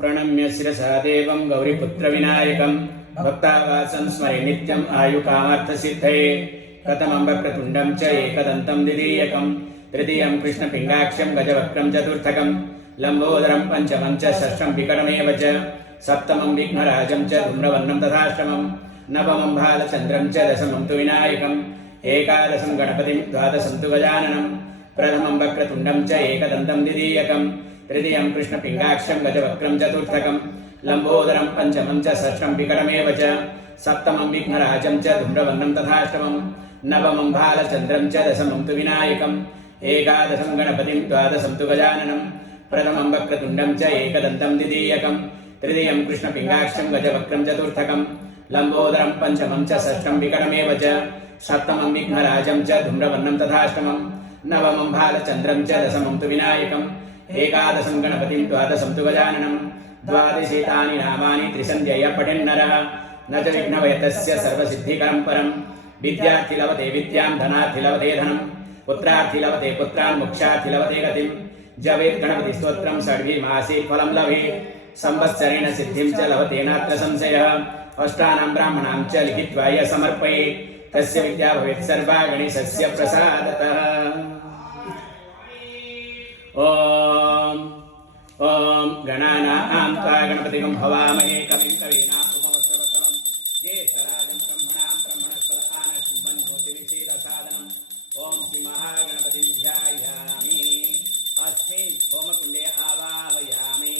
प्रणम्य शिरसा देवं गौरीपुत्रविनायकं भक्तावासं स्मरे नित्यम् आयुकामार्थसिद्धये प्रथमं वक्रतुण्डं च एकदन्तं द्वितीयकं तृतीयं कृष्णपिङ्गाक्षं गजवक्त्रं चतुर्थकं लम्बोदरं पञ्चमं च षष्ठं विकटमेव च सप्तमं विघ्नराजं च धूम्रवर्णं तथाष्टमं नवमं भालचन्द्रं च दशमं तु विनायकम् एकादशं गणपतिं द्वादशं तु गजाननं प्रथमं वक्रतुण्डं च एकदन्तं द्वितीयकं तृतीयं कृष्णपिङ्गाक्षं गजवक्त्रं चतुर्थकं लम्बोदरं पञ्चमं च षष्ठं विकटमेव च सप्तमं विघ्नराजं च धूम्रवर्णं तथाष्टमं नवमं भालचन्द्रं च दशमं तु विनायकम् एकादशं गणपतिं द्वादशं तु गजाननं प्रथमं वक्रतुण्डं च एकदन्तं द्वितीयकं तृतीयं कृष्णपिङ्गाक्षं गजवक्त्रं चतुर्थकं लम्बोदरं पञ्चमं च षष्ठं विकटमेव च सप्तमं विघ्नराजं च धूम्रवर्णं तथाष्टमं नवमं भालचन्द्रं च दशमं तु विनायकम् एकादशं गणपतिं द्वादशं तु गजाननं द्वादशेतानि नामानि त्रिसन्ध्यया पठेन्नरः न च विघ्नभयतस्य सर्वसिद्धिकरं परं विद्यार्थी लभते विद्यां धनार्थी लभते धनं पुत्रार्थी लभते पुत्रान् मोक्षार्थी लभते गतिं जपेत् गणपतिस्तोत्रं षड्भिर्मासे फलं लभेत् संवत्सरेण सिद्धिं च लभते नात्र संशयः अष्टानां ब्राह्मणां च लिखित्वा य समर्पयेत् तस्य विद्या भवेत् सर्वा गणेशस्य प्रसादतः। ॐ गणानां त्वा गणपतिं हवामहे कविं कवीनाम् उपमश्रवस्तमं ज्येष्ठराजं ब्रह्मणां ब्रह्मणस्पत आनशुम्भन्नोतिविशेषसादनम् ॐ श्रीमहागणपतिं ध्यायामि अस्मिन् होमकुण्डे आवाहयामि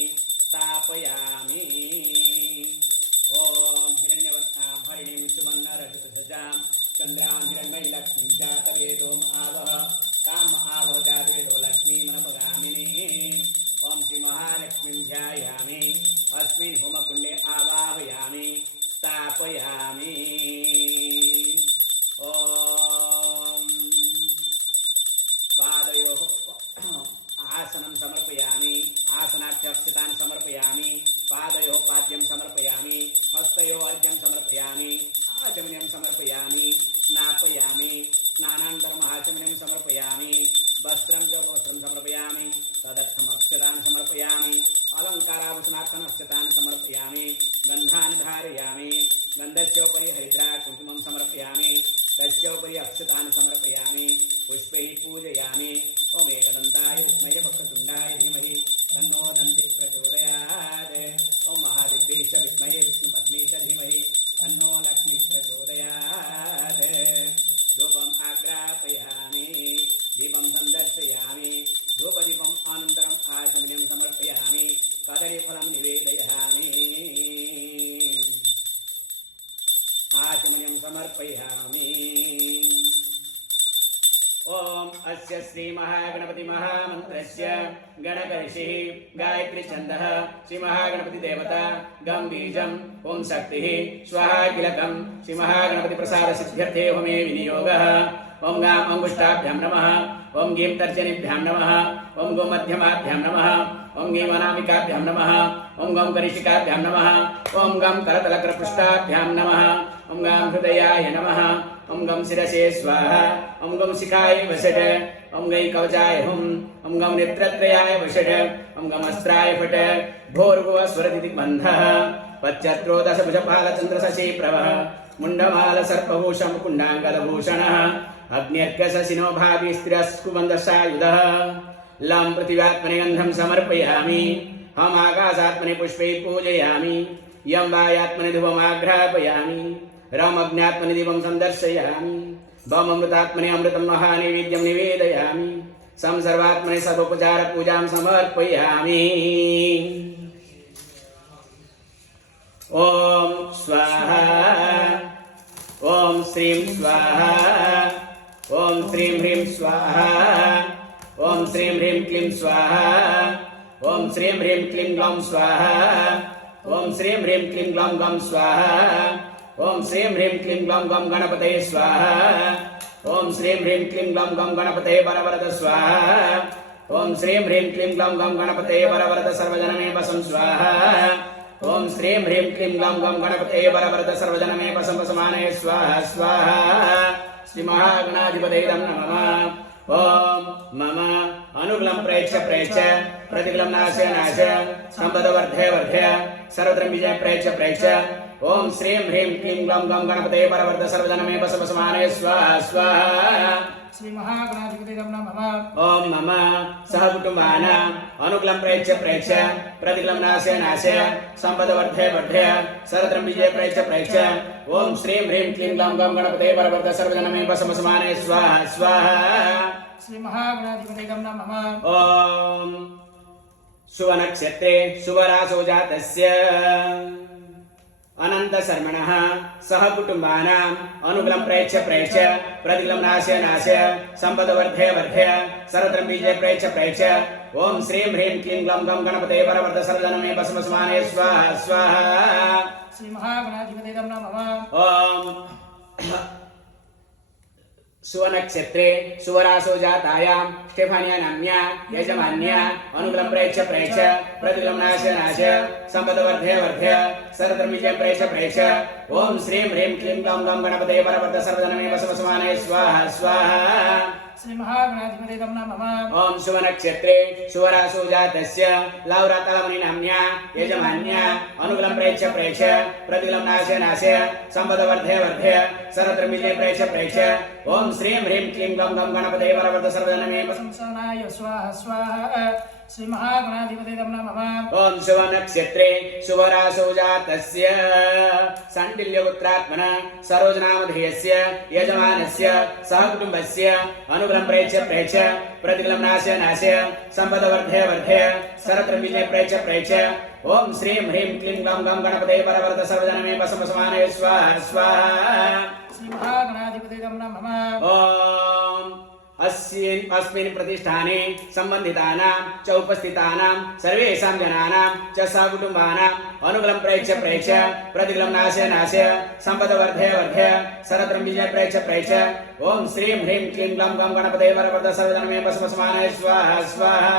स्थापयामि। ॐ हिरण्यवर्णां हरिणीं सुवर्णरजतध्वजां चन्द्रां हिरण्मयी लक्ष्मीं जातवेदोम् आवह ताम् आवह जातवेदो लक्ष्मीमनपगामिनी। ॐ श्री महालक्ष्मीं ध्यायामि अस्मिन् होमकुण्डे आवाहयामि स्थापयामि। ॐ पादयोः आसनं समर्पयामि आसनार्थ्यक्षतान् समर्पयामि पादयोः पाद्यं समर्पयामि हस्तयोः अर्घ्यं समर्पयामि आचमनीयं समर्पयामि स्नापयामि स्नानानन्तरम् आचमनीयं समर्पयामि वस्त्रं च वस्त्रं समर्पयामि तदर्थम् अक्षतान् समर्पयामि अलङ्काराभूषणार्थम् अक्षतान् समर्पयामि गन्धान् धारयामि गन्धस्योपरि हरिद्रा कुङ्कुमं समर्पयामि तस्योपरि अक्षतान् समर्पयामि पुष्पैः पूजयामि। ॐ एकदन्ताय विद्महे वक्रतुण्डाय धीमहि तन्नो दन्तिः प्रचोदयात्। ॐ महादेव्यै च विद्महे विष्णुपत्न्यै च धीमहि तन्नो लक्ष्मीः प्रचोदयात्। धूपम् आग्रापयामि दीपं सन्दर्शयामि धूपदीपम् अनन्तरम् आचमनीयं समर्पयामि कदलीफलं निवेदयामि आचमनीयं समर्पयामि। ॐ अस्य श्री महागणपति महामन्त्रस्य गणकऋषिः गायत्री छन्दः श्री महागणपति देवता गं बीजम् ॐ शक्तिः स्वाहा किलकं श्री महागणपति प्रसाद सिद्ध्यर्थे होमे विनियोगः। ॐ गां अंगुष्ठाभ्यां नमः ॐ गीं तर्जनीभ्यां नमः ॐ गो मध्यमाभ्यां नमः ॐ गीं अनामिकाभ्यां नमः ॐ गं करिशिकाभ्यां नमः ॐ गं करतलकृपृष्ठाभ्यां नमः ॐ गां हृदयाय नमः ॐ गं शिरसे स्वाहा ॐ गं शिखाय वषट् ॐ गै कवचाय हुं ॐ गं नेत्रत्रयाय वषट् ॐ गं अस्त्राय फट् भोर्भुवस्वरदिग्बन्धः पच्चत्रोदशभुजपालचन्द्रशशीप्रभः मुण्डमाल सर्पभूषं कुण्डाङ्गलभूषणः अग्न्यर्कशशिनो भावी स्त्रियस्कुबन्धसायुधः लं पृथिव्यात्मने गन्धं समर्पयामि हम आकाशात्मने पुष्पैः पूजयामि यं वायात्मने धूपमाघ्रापयामि रम अग्न्यात्मने दीपं सन्दर्शयामि वम अमृतात्मने अमृतं महानैवेद्यं निवेदयामि सं सर्वात्मने सर्वोपचार पूजां समर्पयामि। ॐ स्वाहा ॐ श्रीं स्वाहा ॐ श्रीं ह्रीं स्वाहा ॐ श्रीं ह्रीं क्लीं स्वाहा ॐ श्रीं ह्रीं क्लीं ग्लौं स्वाहा ॐ श्रीं ह्रीं क्लीं ग्लौं गं स्वाहा ॐ श्रीं ह्रीं क्लीं ग्लौं गं गणपतये स्वाहा ॐ श्रीं ह्रीं क्लीं ग्लौं गं गणपतये वरवरद स्वाहा ॐ श्रीं ह्रीं क्लीं ग्लौं गं गणपतये वरवरद सर्वजनमे वसं स्वाहा ॐ श्रीं ह्रीं क्लीं ग्लौं गं गणपतये वरवरद सर्वजनमे वसं वसमाने स्वाहा स्वाहा। श्री महागणाधिपतये नमः। ॐ मम अनुकूलं प्रेक्ष्य प्रतिकूलं नाशय संपदवर्धय वर्धय सर्वत्र विजय प्रेक्ष्य ओम श्रीं ह्रीं क्लीं ग्लौं गं गणपते परवर्त सर्वजनमे बसवसमाने स्वाहा स्वाहा श्री महागणाधिपते नमः ओम नमः सहकुटुम्बानां अनुकूलं प्रेक्ष्य प्रतिकूलं नाशय संपदवर्धय वर्धय सर्वत्र विजय प्रेक्ष्य ओम श्रीं ह्रीं क्लीं ग्लौं गं गणपते परवर्त सर्वजनमे बसवसमाने स्वाहा स्वाहा श्री महागणाधिपते नमः ओम शुभनक्षत्रे शुभराशौ जातस्य अनंत शर्मणः सह कुटुंबानाम् अनुकूलं प्रेक्ष्य प्रतिकूलं नाशय संपदवर्धय वर्धय सर्वत्र विजय प्रेक्ष्य ओम श्रीं ह्रीं क्लीं ग्लौं गं गणपते परवर्त सर्वजनमे बसवसमाने स्वाहा स्वाहा श्री महागणाधिपते नमः ओम सुवनक्षत्रे सुवरासो जातायां स्टेफानिया नाम्या यजमान्या अनुकूलं प्रेक्ष्य प्रतिकूलं नाशय संपदवर्धय वर्धय सर्वत्र विजय प्रेक्ष्य ओम श्रीं ह्रीं क्लीं ग्लौं गं गणपते परवर्त सर्वजनमे बसवसमाने स्वाहा स्वाहा श्री महागणाधिपते नमः ओम सुवनक्षत्रे सुवरासो जातस्य लाव्रातलमणि नाम्या यजमान्या अनुकूलं प्रेक्ष्य प्रतिकूलं नाशय संपदवर्धय वर्धय सर्वत्र विजय प्रेक्ष्य ओम श्रीं ह्रीं क्लीं ग्लौं गं गणपते परवर्त सर्वजनमे संसनाय स्वाहा स्वाहा श्री महागणाधिपते नमः ओम शुभनक्षत्रे शुभराशौ जातस्य शाण्डिल्यपुत्रात्मनः सरोजनामधेयस्य यजमानस्य सहकुटुम्बस्य अनुकूलं प्रेक्ष्य प्रतिकूलं नाशय संपदवर्धय वर्धय सर्वत्र विजय प्रेक्ष्य ओम श्रीं ह्रीं क्लीं ग्लौं गं गणपते परवर्त सर्वजनमे बसवसमाने स्वाहा स्वाहा श्री महागणाधिपते नमः ओम अस्मिन् प्रतिष्ठाने संबंधितानां च उपस्थितानां सर्वेषां जनानां च सहकुटुम्बानां अनुकूलं प्रेक्ष्य प्रतिकूलं नाशय संपदवर्धय वर्धय सर्वत्र विजय प्रेक्ष्य ओम श्रीं ह्रीं क्लीं ग्लौं गं गणपते परवर्त सर्वजनमे बसवसमाने स्वाहा स्वाहा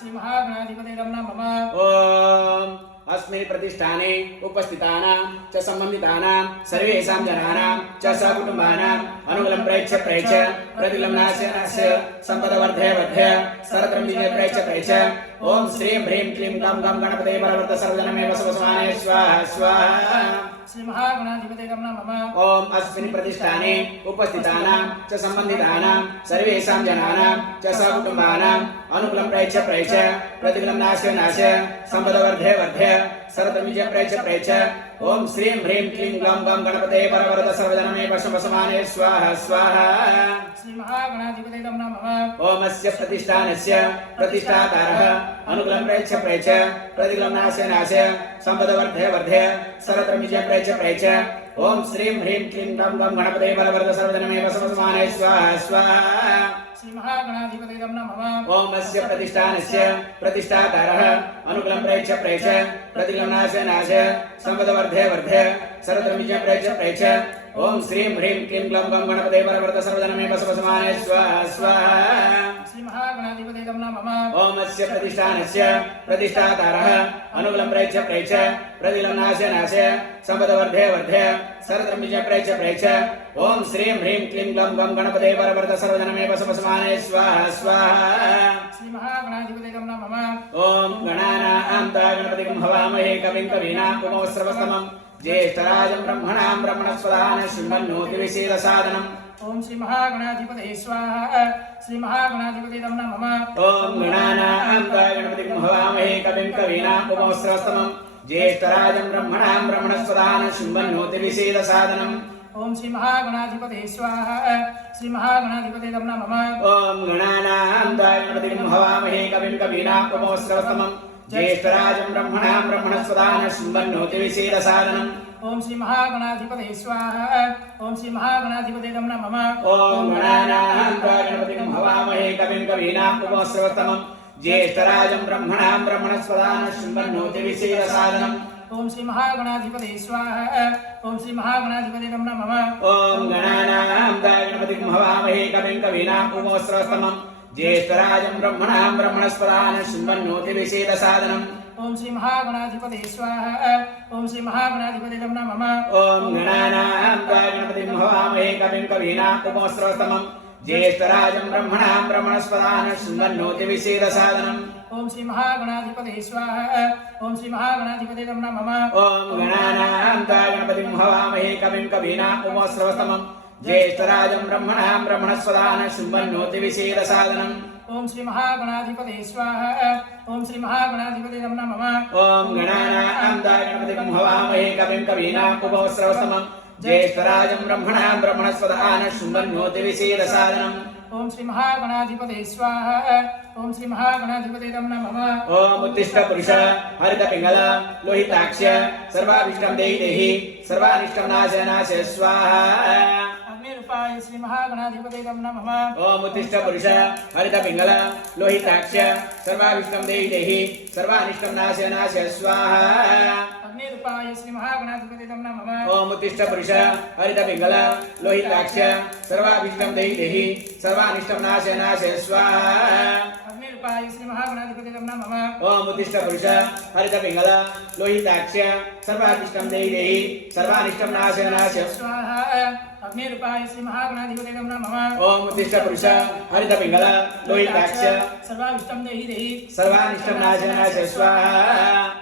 श्री महागणाधिपते नमः ओम अस्मिन् प्रतिष्ठाने उपस्थितानां च संबंधितानां सर्वेषां जनानां च सहकुटुम्बानां अनुकूलं प्रेक्ष्य प्रतिकूलं नाशय संपदवर्धय वर्धय सर्वत्र विजय प्रेक्ष्य ओम श्रीं ह्रीं क्लीं ग्लौं गं गणपते परवर्त सर्वजनमे बसवसमाने स्वाहा स्वाहा श्री महागणाधिपते नमः ओम अस्मिन् प्रतिष्ठाने उपस्थितानां च संबंधितानां सर्वेषां जनानां च सहकुटुम्बानां अनुकूलं प्रेक्ष्य प्रतिकूलं नाशय संपदवर्धय वर्धय सर्वत्र विजय प्रेक्ष्य ओम श्रीं ह्रीं क्लीं ग्लौं गं गणपते परवर्त सर्वजनमे बसवसमाने स्वाहा स्वाहा श्री महागणाधिपते नमः ओम अस्य प्रतिष्ठानस्य प्रतिष्ठातारः अनुकूलं प्रेक्ष्य प्रतिकूलं नाशय संपदवर्धय वर्धय सर्वत्र विजय प्रेक्ष्य ओम श्रीं ह्रीं क्लीं ग्लौं गं गणपते परवर्त सर्वजनमे बसवसमाने स्वाहा स्वाहा श्री महागणाधिपते नमः ओम अस्य प्रतिष्ठानस्य प्रतिष्ठातारः अनुकूलं प्रेक्ष्य प्रतिकूलं नाशय संपदवर्धय वर्धय सर्वत्र विजय प्रेक्ष्य ओम श्रीं ह्रीं क्लीं ग्लौं गं गणपते परवर्त सर्वजनमे बसवसमाने स्वाहा स्वाहा श्री महागणाधिपते नमः ओम अस्य प्रतिष्ठानस्य प्रतिष्ठातारः अनुकूलं प्रेक्ष्य प्रतिकूलं नाशय संपदवर्धय वर्धय सर्वत्र विजय प्रेक्ष्य ओम श्रीं ह्रीं क्लीं ग्लौं गं गणपते परवर्त सर्वजनमे बसवसमाने स्वाहा स्वाहा श्री महागणाधिपते नमः ओम गणानां गणपतिं हवामहे कविं कवीनाम् उपमश्रवस्तमम् ज्येष्ठराजं ब्रह्मणां ब्रह्मणस्पदान शृण्वन्नोतिविशेषसादनम् ओम श्री महागणाधिपते स्वाहा श्री महागणाधिपते नमः ओम गणानां गणपतिं हवामहे कविं कवीनाम् उपमश्रवस्तमम् ज्येष्ठराजं ब्रह्मणां ब्रह्मणस्पदान शृण्वन्नोतिविशेषसादनम् ओम श्री महागणाधिपते स्वाहा श्री महागणाधिपते नमः ओम गणानां गणपतिं हवामहे कविं कवीनाम् उपमश्रवस्तमम् ज्येष्ठराजं ब्रह्मणां ब्रह्मणस्पदान शृण्वन्नोतिविशेषसादनम् ओम श्री महागणाधिपते स्वाहा ओम श्री महागणाधिपते नमः ओम गणानां गणपतिं हवामहे कविं कवीनाम् उपमश्रवस्तमम् ज्येष्ठराजं ब्रह्मणां ब्रह्मणस्पदान शृण्वन्नोतिविशेषसादनम् ओम श्री महागणाधिपते स्वाहा ओम श्री महागणाधिपते नमः ओम गणानां गणपतिं हवामहे कविं कवीनाम् उपमश्रवस्तमम् ज्येष्ठराजं ब्रह्मणां ब्रह्मणस्पदान शृण्वन्नोतिविशेषसादनम् ओम श्री महागणाधिपते स्वाहा ओम श्री महागणाधिपते नमः ओम गणानां गणपतिं हवामहे कविं कवीनाम् उपमश्रवस्तमम् ज्येष्ठराजं ब्रह्मणां ब्रह्मणस्पदान शृण्वन्नोति विसेदसादनम् ओम श्री महागणाधिपतये स्वाहा ओम श्री महागणाधिपतये नमः ओम गणानां त्वा गणपतिं हवामहे कविं कवीनाम् उपमश्रवस्तमम् ज्येष्ठराजं ब्रह्मणां ब्रह्मणस्पदान शृण्वन्नोति विसेदसादनम् ओम श्री महागणाधिपतये स्वाहा ओम श्री महागणाधिपतये नमः ओम गणानां त्वा गणपतिं हवामहे कविं कवीनाम् उपमश्रवस्तमम् ज्येष्ठराजं ब्रह्मणां ब्रह्मणस्पदान शृण्वन्नोति विसेदसादनम् ओम श्री महागणाधिपतये स्वाहा ओम श्री महागणाधिपतये नमः ओम उत्तिष्ठ पुरुष हरित पिंगल लोहिताक्ष सर्वाभीष्टं देहि देहि सर्वानिष्टं नाश नाश स्वाहा अग्निरूपाय श्री महागणाधिपतये नमः ओम उत्तिष्ठ पुरुष हरित पिंगल लोहिताक्ष सर्वाभीष्टं देहि देहि सर्वानिष्टं नाश नाश स्वाहा अग्निरूपाय श्री महागणाधिपतये नमः ओम उत्तिष्ठ पुरुष हरित पिंगल लोहिताक्ष सर्वाभीष्टं देहि देहि सर्वानिष्टं नाश नाश स्वाहा अग्निरूपाय श्री महागणाधिपतये नमः ओम उत्तिष्ठ पुरुष हरित पिंगल लोहिताक्ष सर्वाभीष्टं देहि देहि सर्वानिष्टं नाश नाश स्वाहा अग्निरूपाय श्री महागणाधिपतये नमः ओम उत्तिष्ठ पुरुष हरित पिंगल लोहिताक्ष सर्वाभीष्टं देहि देहि सर्वानिष्टं नाश नाश स्वाहा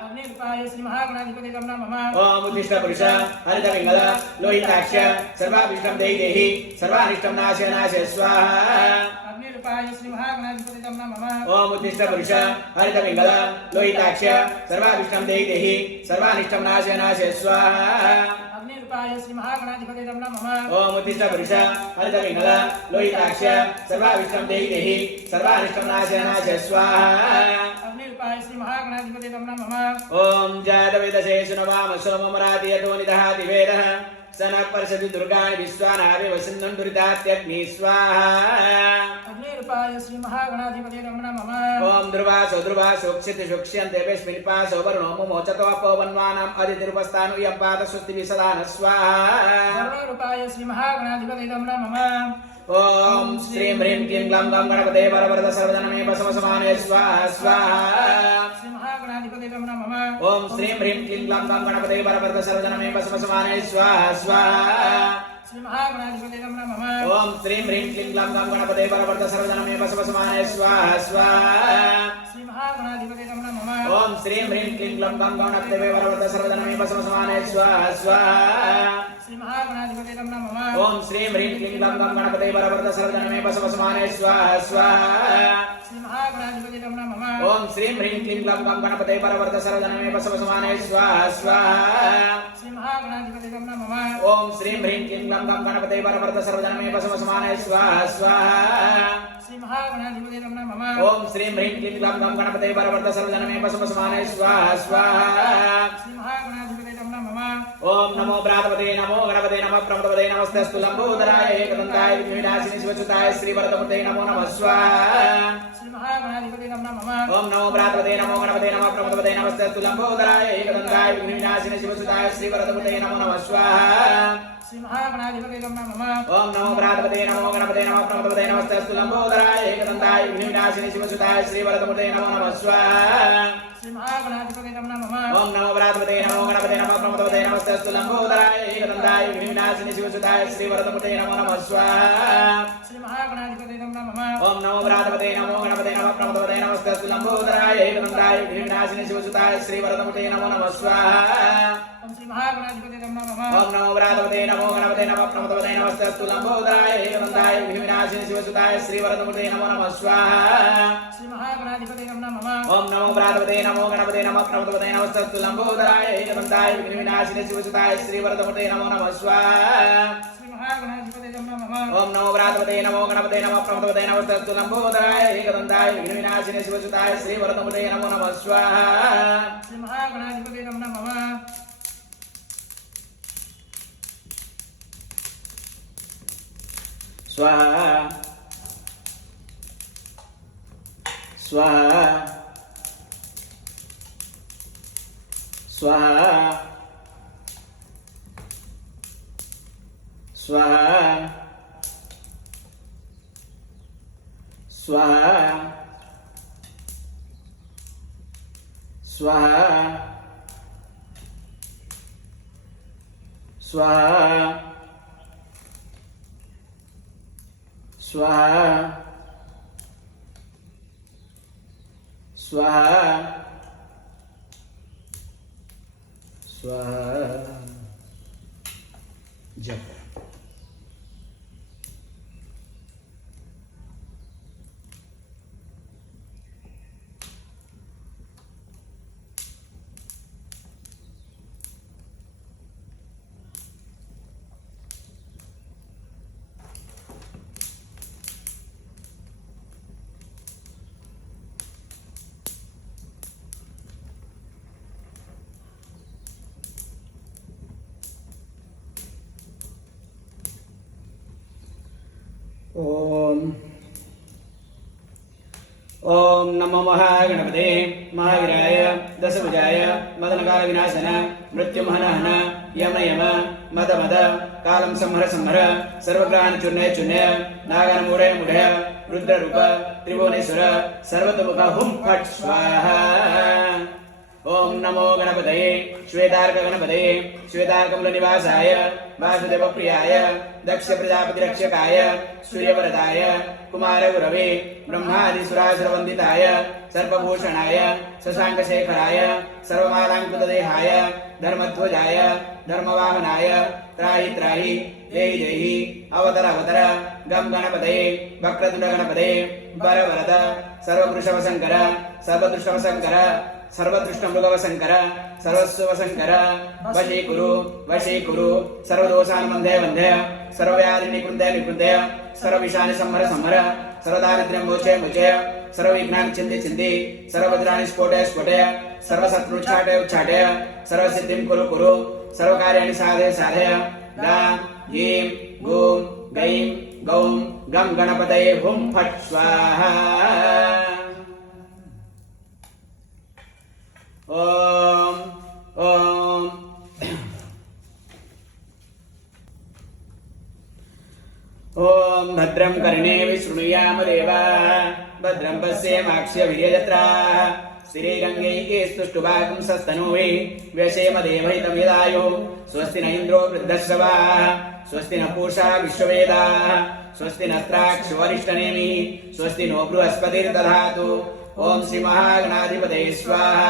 अग्निरूपाय श्री महागणाधिपतये नमः ओम उत्तिष्ठ पुरुष हरित पिंगल लोहिताक्ष सर्वाभीष्टं देहि देहि सर्वानिष्टं नाश नाश स्वाहा अग्निरूपाय श्री महागणाधिपतये नमः ओम उत्तिष्ठ पुरुष हरित पिंगल लोहिताक्ष सर्वाभीष्टं देहि देहि सर्वानिष्टं नाश नाश स्वाहा अग्निरूपाय श्री महागणाधिपतये नमः ओम उत्तिष्ठ पुरुष हरित पिंगल लोहिताक्ष सर्वाभीष्टं देहि देहि सर्वानिष्टं नाश नाश स्वाहा अग्निरूपाय श्री महागणाधिपतये नमः ओम जातवेदसे सुनवाम सोममराति यतो निदहाति वेदः सन पर्षदि दुर्गाणि विश्वानावे वसन्नं दुरितात्यग्नि स्वाहा अग्निरूपाय श्री महागणाधिपतये नमः ओम ध्रुवासो ध्रुवासो क्षिति शुक्ष्यन्ते वेस्मिनिपासो वरुणो मुमोचतो अपवन्वानाम् अदितिरुपस्थानु यं पाद स्वस्ति विसदान स्वाहा अग्निरूपाय श्री महागणाधिपतये नमः ओम श्रीं ह्रीं क्लीं ग्लौं गं गणपते वरवरद सर्वजनमे वसवसमाने स्वाहा स्वाहा श्री महागणाधिपतये नमः ओम श्रीं ह्रीं क्लीं ग्लौं गं गणपते वरवरद सर्वजनमे वसवसमाने स्वाहा स्वाहा श्री महागणाधिपतये नमः ओम श्रीं ह्रीं क्लीं ग्लौं गं गणपते वरवरद सर्वजनमे वसवसमाने स्वाहा स्वाहा श्री महागणाधिपतये नमः ओम श्रीं ह्रीं क्लीं ग्लौं गं गणपते वरवरद सर्वजनमे वसवसमाने स्वाहा स्वाहा श्री महागणाधिपतये नमः ओम श्रीं ह्रीं क्लीं ग्लौं गं गणपते वरवरद सर्वजनमे वसवसमाने स्वाहा स्वाहा श्री महागणाधिपतये नमः ओम श्रीं ह्रीं क्लीं ग्लौं गं गणपते वरवरद सर्वजनमे वसवसमाने स्वाहा स्वाहा श्री महागणाधिपतये नमः ओम श्रीं ह्रीं क्लीं ग्लौं गं गणपते वरवरद सर्वजनमे वसवसमाने स्वाहा स्वाहा श्री महागणाधिपतये नमः ओम श्रीं ह्रीं क्लीं ग्लौं गं गणपते वरवरद सर्वजनमे वसवसमाने स्वाहा स्वाहा श्री महागणाधिपतये नमः ओम नमो भ्रातपते नमो गणपते नमः प्रमदपते नमस्तेस्तु लंबोदराय एकदन्ताय विघ्नविनाशिनि शिवसुताय श्रीवरदमूर्ते नमो नमः स्वाहा श्री महागणाधिपतये नमः ओम नमो भ्रातपते नमो गणपते नमः प्रमदपते नमस्तेस्तु लंबोदराय एकदन्ताय विघ्नविनाशिनि शिवसुताय श्रीवरदमूर्ते नमो नमः स्वाहा श्री महागणाधिपतये नमः ओम नमो भ्रातपते नमो गणपते नमः प्रमदपते नमस्तेस्तु लंबोदराय एकदन्ताय विघ्नविनाशिनि शिवसुताय श्रीवरदमूर्ते नमो नमः स्वाहा श्री महागणाधिपतये नमः ओम नमो भ्रातपते नमो गणपते नमः प्रमदपते नमस्तेस्तु लंबोदराय एकदन्ताय विघ्नविनाशिनि शिवसुताय श्रीवरदमूर्ते नमो नमः स्वाहा श्री महागणाधिपतये नमः ओम नमो भ्रातपते नमो गणपते नमः प्रमदपते नमस्तेस्तु लंबोदराय एकदन्ताय विघ्नविनाशिनि शिवसुताय श्रीवरदमूर्ते नमो नमः स्वाहा ओम श्री महागणाधिपतये नमः ओम नमो भ्रातपते नमो गणपते नमः प्रमदपते नमस्तेस्तु लंबोदराय एकदन्ताय विघ्नविनाशिनि शिवसुताय श्रीवरदमूर्ते नमो नमः स्वाहा श्री महागणाधिपतये नमः ओम नमो भ्रातपते नमो गणपते नमः प्रमदपते नमस्तेस्तु लंबोदराय एकदन्ताय विघ्नविनाशिनि शिवसुताय श्रीवरदमूर्ते नमो नमः स्वाहा श्री महागणाधिपतये नमः ओम नमो भ्रातपते नमो गणपते नमः प्रमदपते नमस्तेस्तु लंबोदराय एकदन्ताय विघ्नविनाशिनि शिवसुताय श्रीवरदमूर्ते नमो नमः स्वाहा श्री महागणाधिपतये नमः स्वाहा स्वाहा स्वाहा स्वाहा स्वाहा स्वाहा स्वाहा स्वाहा स्वाहा स्वाहा जप ओम नमो महागणपते महावीराय दशभुजाय मदनकाल विनाशन मृत्युमहनहन यम यम मद मद कालं संहर संहर सर्वग्रहान् चूर्णय चूर्णय नागान् मूढय मूढय रुद्ररूप त्रिभुवनेश्वर सर्वतोमुख हुं फट् स्वाहा। ओम नमो गणपतये श्वेतार्क गणपतये श्वेतार्कमूलनिवासाय वासुदेवप्रियाय दक्ष प्रजापति रक्षकाय सूर्यवरदाय कुमारगुरवे ब्रह्मादिसुरासुरवन्दिताय सर्पभूषणाय शशाङ्कशेखराय सर्वमालाङ्कृतदेहाय धर्मध्वजाय धर्मवाहनाय त्राहि त्राहि देहि देहि अवतर अवतर गम गणपतये वक्रतुण्ड गणपतये वरवरद सर्ववृषभशङ्कर सर्वदृष्टवशङ्कर सर्वदृष्टमृगवशङ्कर सर्वस्वशङ्कर वशीकुरु सर्वदोषान्वन्धय वन्धय सर्वव्याधिनिकृन्तय निकृन्तय सर्वविषाणि संहर संहर सर्वदारिद्र्यं मोचय मोचय सर्वविघ्नानि छिन्धि छिन्धि सर्वभद्राणि स्फोटय स्फोटय सर्वशत्रुच्छाटय उच्चाटय सर्वसिद्धिं कुरु कुरु सर्वकार्याणि साधय साधय गां गीं गूं गैं गौं गं गणपतये हुं फट् स्वाहा। ओम ओम ओम भद्रं कर्णेभिः शृणुयाम देवाः भद्रं पश्येमाक्षभिर्यजत्राः श्रीरङ्गैः स्तुष्टुवागुंसस्तनूभिः व्यसेम देवहितं यदायुः स्वस्ति न इन्द्रो वृद्धश्रवाः स्वस्ति न पूषा विश्ववेदाः स्वस्ति नस्त्राक्षो वरिष्ठनेमिः स्वस्ति नो बृहस्पतिर्दधातु। ओम श्री महागणाधिपतये स्वाहा।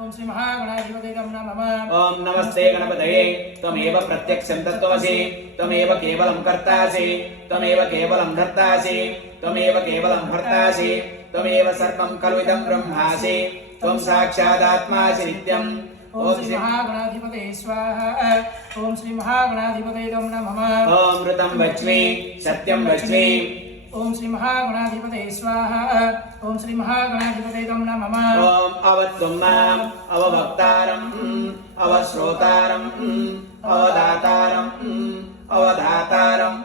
ओम श्री महागणाधिपतये नमः। ओम नमस्ते गणपतये त्वमेव प्रत्यक्षं तत्त्वमसि त्वमेव केवलं कर्तासि त्वमेव केवलं धर्तासि त्वमेव केवलं भर्तासि त्वमेव सर्वं खलु इदं ब्रह्मासि त्वं साक्षादात्मासि नित्यम्। ओम श्री महागणाधिपतये स्वाहा। ओम श्री महागणाधिपतये नमः। ओम ऋतं वच्मि सत्यं वच्मि। ओम श्री महागणाधिपतये स्वाहा। ओम श्री महागणाधिपतये नमः। ओम अवत्वं माम् अवभक्तारम् अवश्रोतारम् अवदातारम् अवधातारम्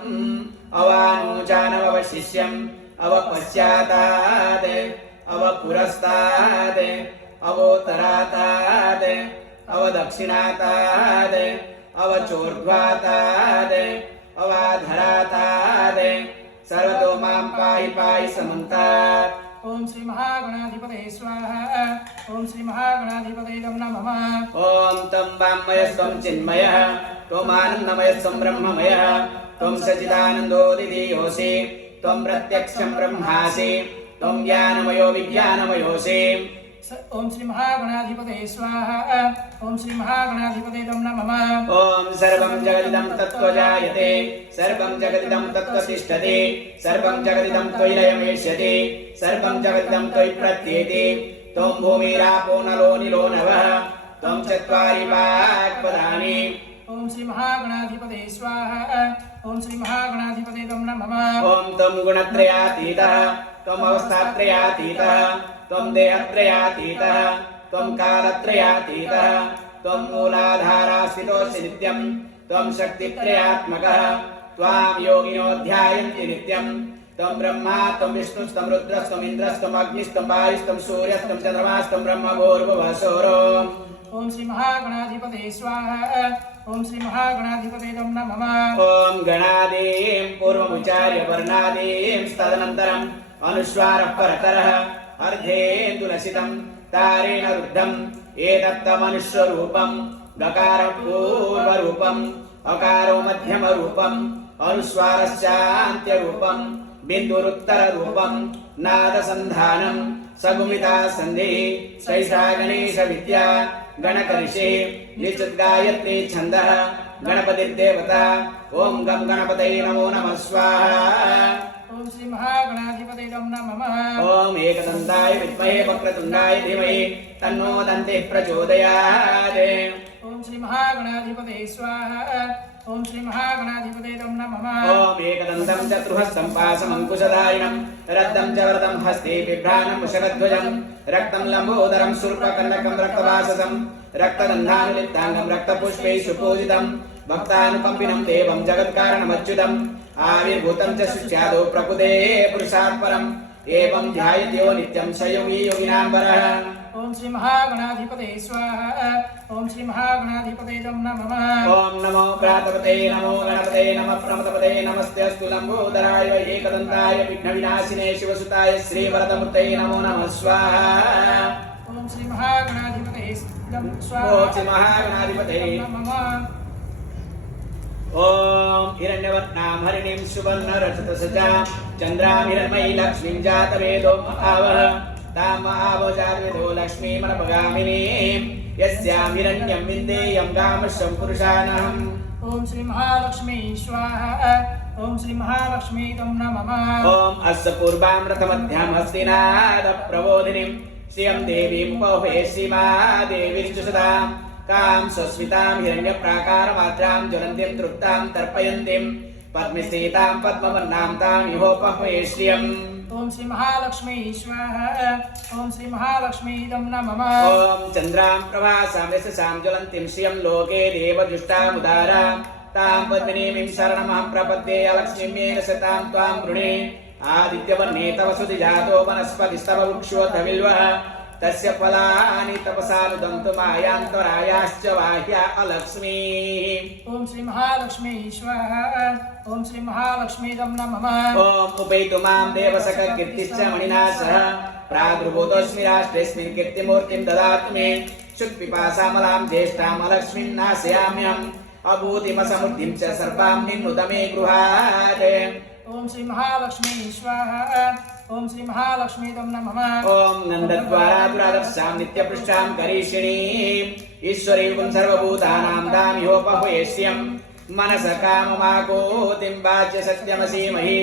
अवानुजानवशिष्यम् अवपश्चातात् अवपुरस्तात् अवोत्तरातात् अवदक्षिणातात् अवचोर्ध्वातात् अवाधरातात् सर्वतो मां पाहि पाहि समन्तात्। ओम श्री महागणाधिपतये स्वाहा। ओम श्री महागणाधिपतये नमः। ओम तं वाङ्मयस्त्वं चिन्मयः त्वमानन्दमयस्त्वं ब्रह्ममयः त्वं सच्चिदानन्दोदितीयोऽसि त्वं प्रत्यक्षं ब्रह्मासि त्वं ज्ञानमयो विज्ञानमयोऽसि। ओम श्री महागणाधिपतये स्वाहा। ओम श्री महागणाधिपतये नमः। ओम सर्वं जगदिदं तत्त्वजायते सर्वं जगदिदं तत्त्वतिष्ठति सर्वं जगदिदं त्वयि लयमेष्यति सर्वं जगदिदं त्वयि प्रत्येति त्वं भूमिरापो नलो निलो नभः त्वं चत्वारि वाक्पदानि। ओम श्री महागणाधिपतये स्वाहा। ओम श्री महागणाधिपतये नमः। ओम त्वं गुणत्रयातीतः त्वम् अवस्थात्रयातीतः त्वं देहत्रयातीतः त्वं कालत्रयातीतः त्वं मूलाधारास्थितोऽसि नित्यं त्वं शक्तित्रयात्मकः त्वां योगिनो ध्यायन्ति नित्यं त्वं ब्रह्मा त्वं विष्णुस्त्वं रुद्रस्त्वम् इन्द्रस्त्वम् अग्निस्त्वं वायुस्त्वं सूर्यस्त्वं चन्द्रमास्त्वं ब्रह्म भूर्भुवः। ओम श्री महागणाधिपतये स्वाहा। ओम श्री महागणाधिपतये नमः। ओम गणादीं पूर्वमुच्चार्य वर्णादीं तदनन्तरम् अनुस्वारः परतरः अर्धेन्दुलसितं तारेण रुद्धम् एतत्तमनुष्यरूपम् गकारः पूर्वरूपम् अकारो मध्यमरूपम् अनुस्वारश्चान्त्यरूपं बिन्दुरुत्तररूपं नादसन्धानं सगुमिता सन्धि सैषा गणेश विद्या गणकर्षे निश्चिद्गायत्री छन्दः गणपतिर्देवता ओम गं गणपतये नमो नमः स्वाहा ओम श्री महागणाधिपतये नमः ओम एकदन्ताय विद्महे वक्रतुण्डाय धीमहि तन्नो दन्तिः प्रचोदयात् ओम श्री महागणाधिपतये स्वाहा ओम श्री महागणाधिपतये नमः ओम एकदन्तं चतुर्हस्तं पाशमङ्कुशधारिणं रक्तं च वरदं हस्ते बिभ्राणं मुषकध्वजं रक्तं लम्बोदरं शूर्पकर्णकं रक्तवाससं रक्तगन्धानुलिप्ताङ्गं रक्तपुष्पैः सुपूजितं भक्तानुकम्पिनं देवं जगत्कारणमच्युतम् आविर्भूतं च शुच्यादौ प्रकृते पुरुषात् परम् एवं ध्यायत्यो नित्यं स योगी योगिनाम्बरः ओम श्री महागणाधिपतये स्वाहा ओम श्री महागणाधिपतये नमः ओम नमो प्रातपते नमो गणपते नमः प्रमतपते नमस्ते अस्तु लंबोदराय एकदन्ताय विघ्नविनाशिने शिवसुताय श्रीवरदमूर्तये नमो नमः स्वाहा ओम श्री महागणाधिपतये स्वाहा ओम श्री महागणाधिपतये नमः ओम हिरण्यवर्णां हरिणीं सुवर्णरजतसजा चन्द्रां हिरण्मयी लक्ष्मीं जातवेदो आवह ताम आवजातवेदो लक्ष्मीमनपगामिनीं यस्यां हिरण्यं विन्देयं गामश्वं पुरुषानहम् ओम श्री महालक्ष्मी स्वाहा ओम श्री महालक्ष्मी नमः ओम अस्य पूर्वामृतमध्यां हस्तिनादप्रबोधिनीं श्रियं देवीं उपवे श्रीमादेवीर्जुषदां कां स्वस्मितां हिरण्यप्राकारमात्रां ज्वलन्तीं तृप्तां तर्पयन्तीं पद्मस्थितां पद्मवर्णां तां इहोपह्वे श्रियम् ओम श्री महालक्ष्मी स्वाहा ओम श्री महालक्ष्मी नमः ओम चन्द्रां प्रभासां यशसां ज्वलन्तीं श्रियं लोके देवजुष्टामुदारा तां पद्मिनीं शरणमहं प्रपद्ये अलक्ष्मीं येन सतां त्वां वृणे आदित्यवर्णे तव सुधिजातो वनस्पतिस्तव वृक्षोऽधविल्वः तस्य फलानि तपसानुदन्तु मायान्तरायाश्च बाह्या अलक्ष्मीः ओम श्री महालक्ष्मी स्वाहा ओम श्री महालक्ष्मी नमः ओम उपैतु मां देवसखकीर्तिश्च मणिना सह प्रादुर्भूतोऽस्मि राष्ट्रेऽस्मिन् कीर्तिमूर्तिं ददातु मे शुक्पिपासामलां ज्येष्ठां अलक्ष्मीं नाशयाम्यहम् अभूतिमसमुद्धिं च सर्वां निन्नुत मे गृहात् ओम श्री महालक्ष्मी स्वाहा ओम श्री महालक्ष्मी नमः ओम नन्दद्वारादुरादर्शां नित्यपृष्ठां करीषिणीं ईश्वरीं सर्वभूतानां दामिहोपह्वेश्यं मनसकाममाकोतिं वाच्य सत्यमसीमहि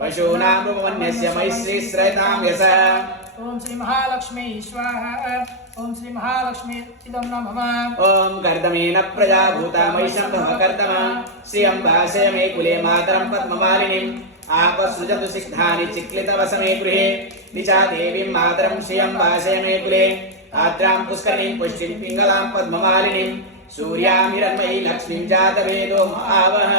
पशूनां रूपमन्यस्य मयि श्रीश्रयतां यशः ओम श्री महालक्ष्मी स्वाहा ओम श्री महालक्ष्मी नमः ओम कर्दमेन प्रजा भूता महिषं कर्दम श्रियं वासय मे कुले मातरं पद्ममालिनीम् आपसृजतु सिग्धानि चिक्लितवसमे गृहे निचा देवीं मातरं श्रियं वासय मे कुले आद्रां पुष्करीं पुष्टिं पिङ्गलां पद्ममालिनीं सूर्यां हिरण्मयी लक्ष्मीं जातवेदो आवह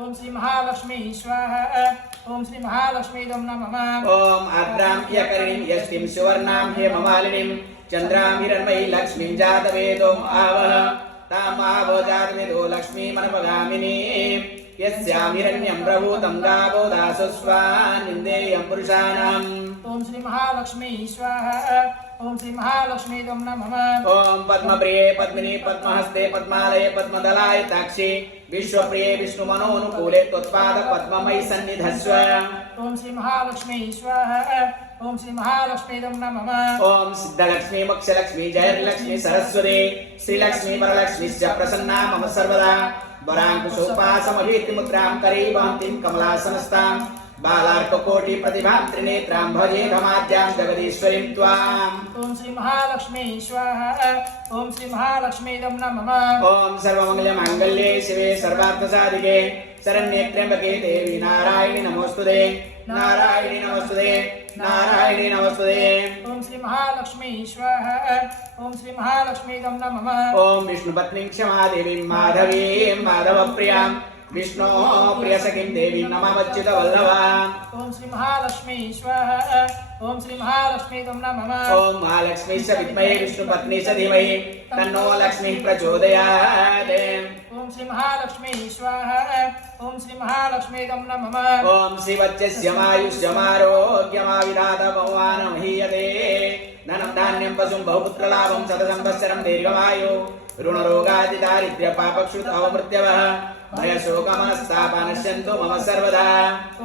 ओम श्री महालक्ष्मी स्वाहा ओम श्री महालक्ष्मी नमः ओम आद्रां यकरीं यष्टिं सुवर्णां हेममालिनीं चन्द्रां हिरण्मयी लक्ष्मीं जातवेदो आवह तामावो जातवेदो लक्ष्मीमनपगामिनीं यस्यां हिरण्यं प्रभूतं गावो दासो स्वान्निन्देयं पुरुषाणाम् ओम श्री महालक्ष्मी स्वाहा ओम श्री महालक्ष्मी नमः ओम पद्मप्रिये पद्मिनी पद्महस्ते पद्मालये पद्मदलाय ताक्षी विश्वप्रिये विष्णुमनोनुकूले त्वत्पाद पद्ममयि सन्निधस्व ओम श्री महालक्ष्मी स्वाहा ओम श्री महालक्ष्मी नमः ओम सिद्धलक्ष्मी मोक्षलक्ष्मी जयलक्ष्मी सरस्वती श्रीलक्ष्मी वरलक्ष्मीश्च प्रसन्ना मम सर्वदा वराङ्कुशोपासमभीतिमुद्रां करीवान्तिं कमलासनस्तां बालार्ककोटि प्रतिभां त्रिनेत्रां भजेऽहमाद्यां जगदीश्वरीं त्वाम् ओम श्री महालक्ष्मी स्वाहा ओम श्री महालक्ष्मी नमः ओम सर्वमंगलमांगल्ये शिवे सर्वार्थसाधिके शरण्ये त्र्यंबके देवी नारायणी नमोस्तुते नारायणी नमोस्तुते नारायणी नमोस्तुते ओम श्री महालक्ष्मी स्वाहा ओम श्री महालक्ष्मी नमः ओम विष्णुपत्नीं क्षमा देवीं माधवीं माधवप्रियां विष्णो प्रियसखीं देवीं नमामच्युतवल्लभाम् ओम श्री महालक्ष्मी स्वाहा ओम श्री महालक्ष्मी नमः ओम महालक्ष्मी च विद्महे विष्णुपत्नी च धीमहि तन्नो लक्ष्मीः प्रचोदयात् ओम श्री महालक्ष्मी स्वाहा ओम श्री महालक्ष्मी नमः ओम श्रीवच्चस्यमायुष्यमारोग्यमाविरातमवानमहीयते धनं धान्यं पशुं बहुपुत्रलाभं शतसंवत्सरं दीर्घमायु ऋणरोगादिदारिद्र्य पापक्षुत अवमृत्यवः भयशोकमनस्तापानश्यन्तु मम सर्वदा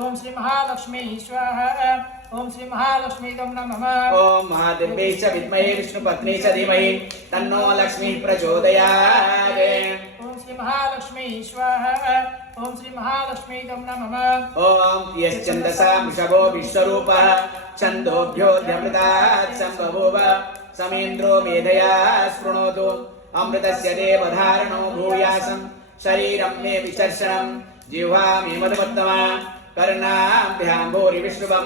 ओम श्री महालक्ष्मी स्वाहा ओम श्री महालक्ष्मी दं नमः ओम महादेव्यै च विद्महे विष्णुपत्नी च धीमहि तन्नो लक्ष्मीः प्रचोदयात् ओम श्री महालक्ष्मी स्वाहा ओम श्री महालक्ष्मी दं नमः ओम यश्चन्दसा वृषभो विश्वरूपः छन्दोभ्योऽध्यमृतात् सम्बभूव समेन्द्रो मेधया स्पृणोतु अमृतस्य देवधारणो भूयासं शरीरं मे विचर्षणं जिह्वा मे मधुमत्तमा कर्णाभ्यां भूरि विष्णुवं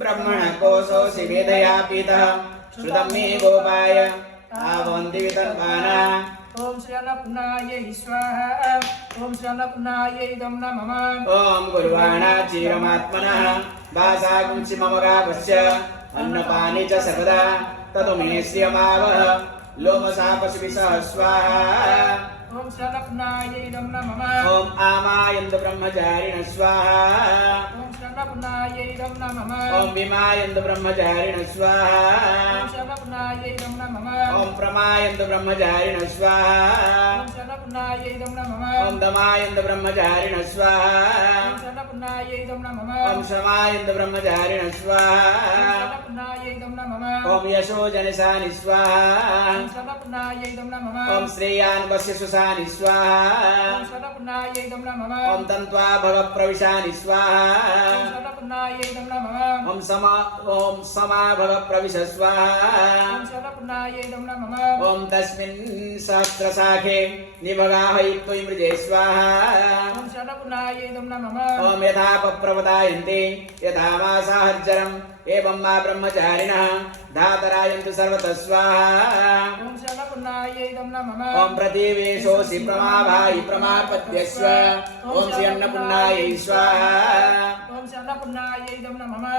ब्रह्मणः कोशोऽसि मेधया पीतः श्रुतं मे गोपाय आवन्ति वितर्पाना ओम श्री अन्नपूर्णायै स्वाहा ओम श्री अन्नपूर्णायै दं नमः ओम गुरुवाणा चिरमात्मनः वासागुंसि मम गावस्य अन्नपानि च सर्वदा ततो मे श्रियमावह लोमशापशिविषः स्वाहा ओम श्री अन्नपूर्णायै दं नमः ओम आमायन्तु ब्रह्मचारिणः स्वाहा ओम श्री अन्नपूर्णायै दं नमः ओम विमायन्तु ब्रह्मचारिणः स्वाहा ओम श्री अन्नपूर्णायै दं नमः ओम प्रमायन्तु ब्रह्मचारिणः स्वाहा ओम श्री अन्नपूर्णायै दं नमः ओम दमायन्तु ब्रह्मचारिणः स्वाहा ओम श्री अन्नपूर्णायै दं नमः ओम शमायन्तु ब्रह्मचारिणः स्वाहा अन्नपूर्णायै दं नमः ओम यशो जनसानि स्वाहा ओम श्री अन्नपूर्णायै दं नमः ओम श्रेयान् वस्य सुसानि स्वाहा ओम श्री अन्नपूर्णायै दं नमः ओम तन्त्वा भव प्रविशानि स्वाहा ओम श्री अन्नपूर्णायै दं नमः ओम समा भव प्रविश स्वाहा ओम श्री अन्नपूर्णायै दं नमः ओम तस्मिन् सहस्रशाखे निभगाहयित्वै मृजे स्वाहा ओम श्री अन्नपूर्णायै दं नमः ओम यथा पप्रवदायन्ते यथा मासाहर्जरम् एवं मा ब्रह्मचारिणः धातरायन्तु सर्वतः स्वाहा ओम श्री अन्नपूर्णायै दं नमः ओम प्रतिवेशोऽसि प्रमाभायि प्रमापद्यस्व ओम श्री अन्नपूर्णायै स्वाहा ओम श्री अन्नपूर्णायै दं नमः